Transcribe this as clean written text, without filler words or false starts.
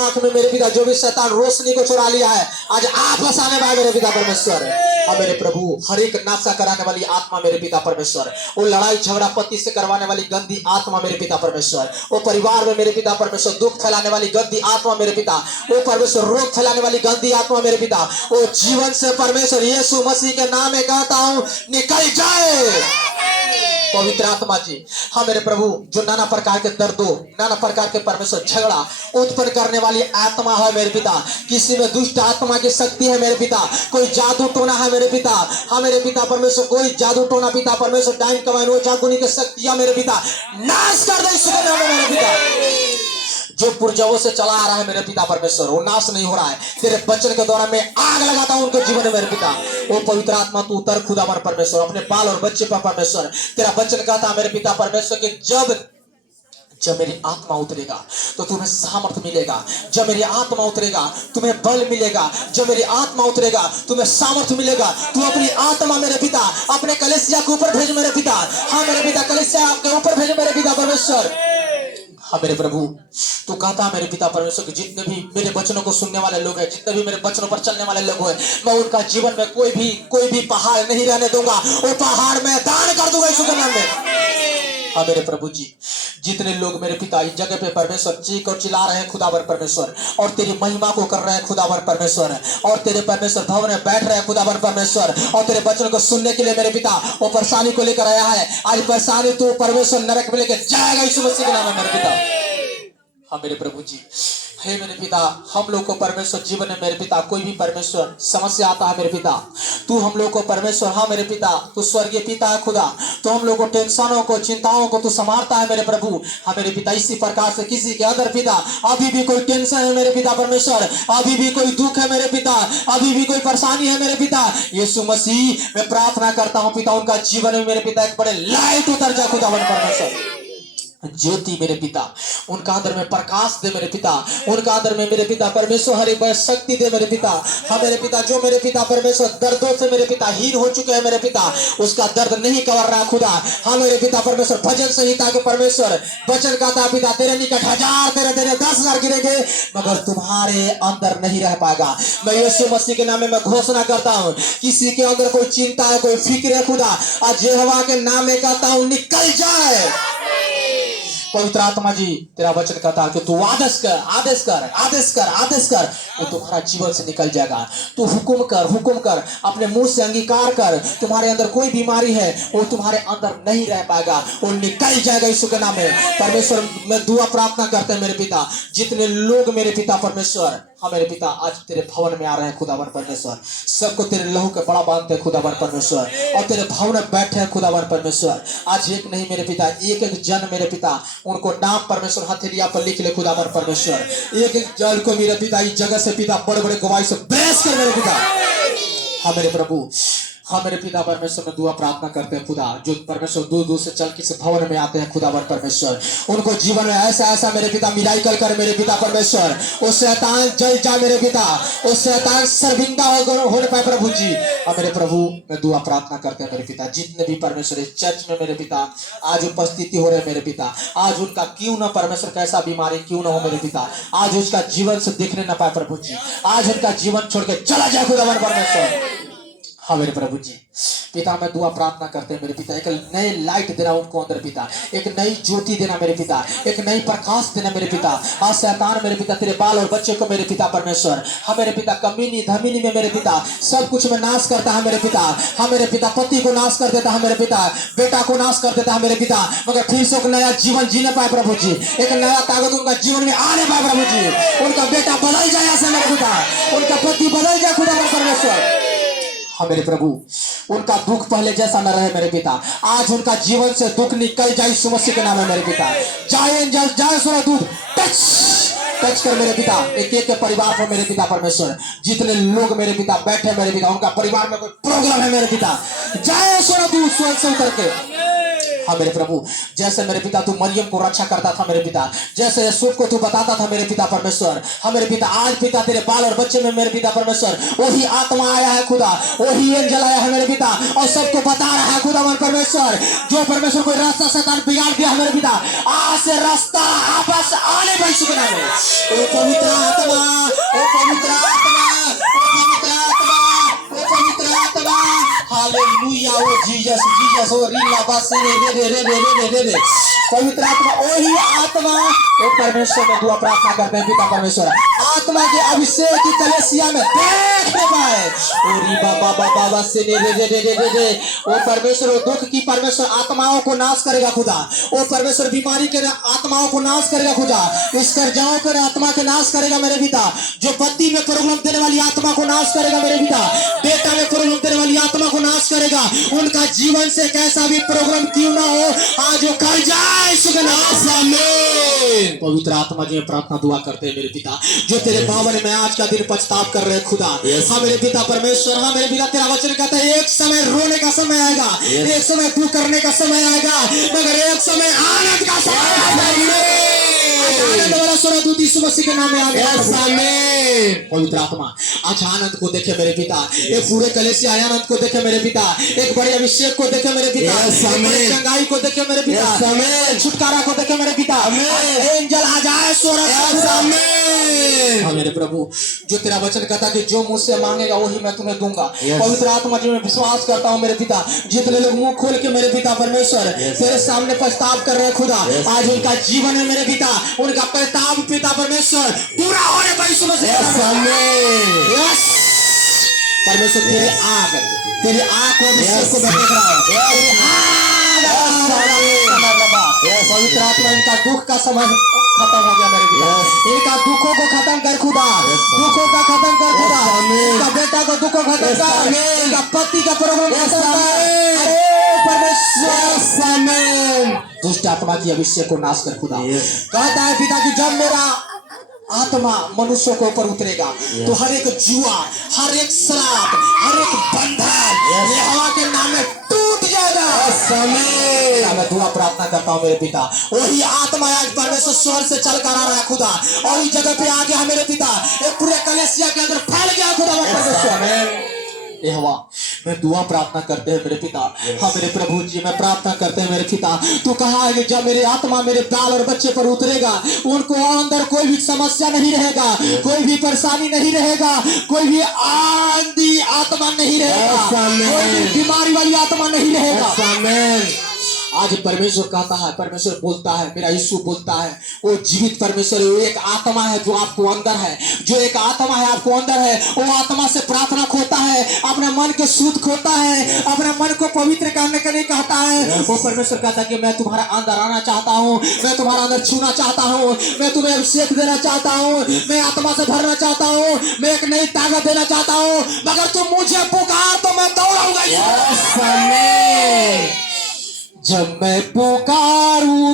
आंख में मेरे पिता जो भी शैतान रोशनी को चुरा लिया है, आज आप बसाने वाले मेरे पिता परमेश्वर। अब मेरे प्रभु, हर एक नाशा कराने वाली आत्मा मेरे पिता परमेश्वर, वो लड़ाई झगड़ा पति से करवाने वाली गंदी आत्मा मेरे पिता परमेश्वर, वो परिवार में मेरे पिता परमेश्वर दुख फैलाने वाली गंदी आत्मा मेरे पिता, वो परमेश्वर रोग फैलाने वाली गंदी आत्मा मेरे पिता, वो जीवन से परमेश्वर यीशु मसीह के नाम में कहता हूं, निकल जाए पवित्र आत्मा जी। हाँ मेरे प्रभु, जो नाना प्रकार के दर्दों, नाना प्रकार के परमेश्वर झगड़ा उत्पन्न करने वाली आत्मा है मेरे पिता, किसी में दुष्ट आत्मा की शक्ति है मेरे पिता, कोई जादू टोना है मेरे पिता, हाँ मेरे पिता परमेश्वर, कोई जादू टोना पिता परमेश्वर, डाइन कमाइन वो जागुनी की शक्तियां मेरे पिता नाश कर दे इसके नाम में मेरे पिता। जो पुरजों से चला आ रहा है मेरे पिता परमेश्वर, वो नाश नहीं हो रहा है, तेरे वचन के द्वारा मैं आग लगाता हूं उनके जीवन में मेरे पिता। वो पवित्र आत्मा तू उतर खुदावन परमेश्वर अपने बाल और बच्चे पर परमेश्वर, तेरा वचन कहता मेरे पिता परमेश्वर कि जब मेरी आत्मा उतरेगा तो तुम्हें सामर्थ मिलेगा, जब मेरी आत्मा उतरेगा तुम्हें बल मिलेगा, जब मेरी आत्मा उतरेगा तुम्हें सामर्थ मिलेगा। तू अपनी आत्मा मेरे पिता अपने कलीसिया के ऊपर भेज मेरे पिता, हाँ मेरे पिता कलीसिया के ऊपर भेज मेरे पिता परमेश्वर। हाँ मेरे प्रभु, तू कहता मेरे पिता परमेश्वर कि जितने भी मेरे वचनों को सुनने वाले लोग हैं, जितने भी मेरे वचनों पर चलने वाले लोग हैं, मैं उनका जीवन में कोई भी पहाड़ नहीं रहने दूंगा, वो पहाड़ में दान कर दूंगा यीशु के नाम में। हाँ मेरे प्रभु जी, जितने लोग मेरे पिता इस जगह पे परमेश्वर चीख और चिल्ला रहे हैं खुदावर परमेश्वर, और तेरी महिमा को कर रहे हैं खुदावर परमेश्वर, और तेरे परमेश्वर भवन में बैठ रहे हैं खुदावर परमेश्वर, और तेरे वचन को सुनने के लिए मेरे पिता वो परेशानी को लेकर आया है, आज परेशानी तू परमेश्वर नरक में लेकर जाएगा यीशु मसीह के नाम में मेरे पिता। हाँ मेरे प्रभु जी, हे मेरे पिता, हम लोग को परमेश्वर जीवन में मेरे पिता कोई भी परमेश्वर समस्या आता है मेरे पिता, तू हम लोग को परमेश्वर, हाँ मेरे पिता तू स्वर्गीय पिता है खुदा, तो हम लोग को टेंशनों को चिंताओं को तू संभालता है मेरे प्रभु। हाँ मेरे पिता, इसी प्रकार से किसी के अंदर पिता अभी भी कोई टेंशन है मेरे पिता परमेश्वर, अभी भी कोई दुख है मेरे पिता, अभी भी कोई परेशानी है मेरे पिता, यीशु मसीह मैं प्रार्थना करता हूँ पिता उनका जीवन में मेरे पिता एक बड़े लाइट उतर जा खुदावन परमेश्वर, ज्योति मेरे पिता उनका अंदर में प्रकाश दे मेरे पिता, उनका अंदर में मेरे पिता परमेश्वर हर एक शक्ति दे मेरे पिता। हाँ मेरे पिता, जो मेरे पिता परमेश्वर दर्दों से मेरे पिता हीन हो चुके हैं मेरे पिता, उसका दर्द नहीं कवर रहा खुदा। हाँ मेरे पिता परमेश्वर, भजन संहिता के परमेश्वर वचन कहता पिता तेरे निकट 1000 तेरे 10,000 गिरेंगे मगर तुम्हारे अंदर नहीं रह पाएगा। मैं यीशु मसीह के नाम में मैं घोषणा करता हूँ, किसी के अंदर कोई चिंता है कोई फिक्र है खुदा, आज यहोवा के नाम में कहता हूँ निकल जाए। पवित्र आत्मा जी, तेरा वचन कहता है कि तू आदेश कर आदेश कर आदेश कर आदेश कर, वो तुम्हारा जीवन से निकल जाएगा। तू हुक्म कर अपने मुंह से अंगीकार कर, तुम्हारे अंदर कोई बीमारी है वो तुम्हारे अंदर नहीं रह पाएगा, वो निकल जाएगा यीशु के नाम में परमेश्वर। मैं दुआ प्रार्थना करते हैं मेरे पिता, जितने लोग मेरे पिता परमेश्वर हाँ मेरे पिता आज तेरे भवन में आ रहे हैं खुदावन परमेश्वर, सबको तेरे लहू के बड़ा बांधते हैं खुदावन परमेश्वर, और तेरे भवन में बैठे हैं खुदावन परमेश्वर। आज एक नहीं मेरे पिता, एक एक जन मेरे पिता उनको नाम परमेश्वर हथेलिया पर लिख ले खुदावन परमेश्वर, एक एक जन को मेरे पिता इस जगह से पिता बड़े बड़े गवाही से ब्लेस कर मेरे पिता। हाँ मेरे प्रभु, हाँ मेरे पिता परमेश्वर में दुआ प्रार्थना करते हैं खुदा, जो परमेश्वर दूर दूर से चल किसी भवन में आते हैं खुदावर परमेश्वर, उनको जीवन में ऐसा ऐसा मेरे पिता मिराइकल कर मेरे पिता परमेश्वर, वो शैतान जल जा मेरे पिता, वो शैतान शर्मिंदा होने पाए प्रभु जी। और मेरे प्रभु मैं दुआ प्रार्थना करते हैं मेरे पिता, जितने भी परमेश्वर इस चर्च में मेरे पिता आज उपस्थिति हो रहे मेरे पिता, आज उनका क्यों ना परमेश्वर कैसा बीमारी क्यों ना हो मेरे पिता, आज उसका जीवन से देखने ना पाए प्रभु जी, आज उनका जीवन छोड़ के चला जाए खुदावन परमेश्वर। हाँ मेरे प्रभु जी, पिता मैं दुआ प्रार्थना करते हैं मेरे पिता, एक नई लाइट देना उनको अंदर पिता, एक नई ज्योति देना मेरे पिता, एक नई प्रकाश देना मेरे पिता। आज शैतान मेरे पिता तेरे बाल और बच्चे को मेरे पिता परमेश्वर हाँ मेरे पिता कमीनी धमीनी में मेरे पिता सब कुछ में नाश करता है मेरे पिता। हाँ मेरे पिता पति को नाश कर देता है मेरे पिता, बेटा को नाश कर देता है मेरे पिता, मगर फिर से एक नया जीवन जीने पाए प्रभु जी, एक नया ताकत उनका जीवन में आने पाए प्रभु जी, उनका बेटा बदल जाए ऐसे मेरे पिता, उनका पति बदल जाए खुदा परमेश्वर। हाँ मेरे प्रभु, उनका दुख पहले जैसा न रहे मेरे पिता, आज उनका जीवन से दुख निकल जाए यीशु मसीह के नाम में मेरे पिता। जाए सोना दूध टच कर मेरे पिता एक एक के परिवार पर मेरे पिता परमेश्वर, जितने लोग मेरे पिता बैठे मेरे पिता उनका परिवार में कोई प्रॉब्लम है मेरे पिता, जाए सोना दूध स्वर्ग से उतर के। हाँ मेरे प्रभु, जैसे मेरे पिता तू मरियम को रक्षा करता था मेरे पिता, जैसे यूसुफ को तू बताता था मेरे पिता परमेश्वर, हाँ मेरे पिता आज पिता तेरे बाल और बच्चे में मेरे पिता परमेश्वर वही आत्मा आया है खुदा, वही एंजल आया है मेरे पिता और सबको बता रहा है खुदा मन परमेश्वर, जो परमेश्वर कोई रास्ता शैतान बिगाड़ दिया मेरे पिता, आज से रास्ता आपस आने पर पवित्र जीसस जीसस ओ रीला बासे रे रे रे रे रे रे रे। पवित्र आत्मा वही आत्मा वो परमेश्वर में दुआ प्रार्थना करते हैं पिता परमेश्वर आत्मा के अभिषेक की कलेसिया में देखने पाए ओ रीबा बाबा बाबा से रे रे रे रे रे वो परमेश्वर वो दुख की परमेश्वर आत्माओं को नाश करेगा खुदा वो परमेश्वर बीमारी के आत्माओं को नाश करेगा खुदा इस कर्जाओं के आत्मा के नाश करेगा मेरे पिता जो पति में प्रॉब्लम देने वाली आत्मा को नाश करेगा मेरे पिता बेटा में प्रॉब्लम देने वाली आत्मा को नाश करेगा उनका जीवन से कैसा भी प्रॉब्लम क्यों ना हो आज वो कर जाए पवित्र आत्मा जी प्रार्थना दुआ करते हैं मेरे पिता जो तेरे पावन में आज का दिन पछताव कर रहे खुदा हाँ मेरे पिता परमेश्वर हाँ मेरे पिता तेरा वचन कहता है एक समय रोने का समय आएगा एक समय तू करने का समय आएगा मगर एक समय आनंद का समय आएगा आनंद वाला स्वरदूत यीशु मसीह के नाम में आ गया पवित्र आत्मा आज आनंद को देखे मेरे पिता एक पूरे कलेसिया आनंद को देखे मेरे पिता एक बड़े अभिषेक को देखे मेरे पिता चंगाई को देखे मेरे पिता छुटकारा को देखे मेरे पिता एंजल आ जाए मेरे प्रभु जो तेरा वचन कहता कि जो मुझसे मांगेगा वही मैं तुम्हें दूंगा पवित्र आत्मा जी मैं विश्वास करता हूँ मेरे पिता जितने लोग मुंह खोल के मेरे पिता परमेश्वर तेरे सामने पछताव कर रहे खुदा आज उनका जीवन है मेरे पिता उनका पछताव पिता परमेश्वर पूरा होने पर यीशु मसीह परमेश्वर तेरी आंख को मैं देख रहा हूँ पवित्र आत्मा इनका दुख का समय खत्म हो गया मेरे पिता इनका दुखों को खत्म कर खुदा दुखों का खत्म कर खुदा इनका बेटा को दुखों खत्म कर इनका पति का प्रॉब्लम खत्म कर परमेश्वर दुष्ट आत्मा की अभिषेक को नाश कर खुदा कहता है पिता कि जब मेरा आत्मा मनुष्यों के ऊपर उतरेगा तो हर एक जुआ हर एक श्राप हर एक बंधन यहोवा के नाम में टूट जाएगा मैं दुआ प्रार्थना करता हूँ मेरे पिता वही आत्मा आज परमेश्वर स्वर से चल कर आ रहा है खुदा और इस जगह पे आ गया मेरे पिता एक पूरे कलेसिया के अंदर फैल गया खुदा परमेश्वर यहोवा मैं दुआ प्रार्थना करते हैं मेरे पिता हाँ मेरे प्रभु जी मैं प्रार्थना करते हैं मेरे पिता तू कहा है कि जब मेरी आत्मा मेरे बाल और बच्चे पर उतरेगा उनको अंदर कोई भी समस्या नहीं रहेगा कोई भी परेशानी नहीं रहेगा कोई भी आंधी आत्मा नहीं रहेगा कोई भी बीमारी वाली आत्मा नहीं रहेगा आज परमेश्वर कहता है परमेश्वर बोलता है मेरा यीशु बोलता है वो जीवित परमेश्वर वो एक आत्मा है जो आपको अंदर है जो एक आत्मा है आपको अंदर है वो आत्मा से प्रार्थना खोता है अपने मन को शुद्ध खोता है अपने मन को पवित्र करने के लिए कहता है वो परमेश्वर कहता है कि मैं तुम्हारा अंदर आना चाहता हूँ मैं तुम्हारा अंदर छूना चाहता हूँ मैं तुम्हें अभिषेक देना चाहता हूँ मैं आत्मा से भरना चाहता हूँ मैं एक नई ताकत देना चाहता हूँ मगर तुम मुझे पुकार तो मैं दौड़ाऊंगा जब मैं पुकारूं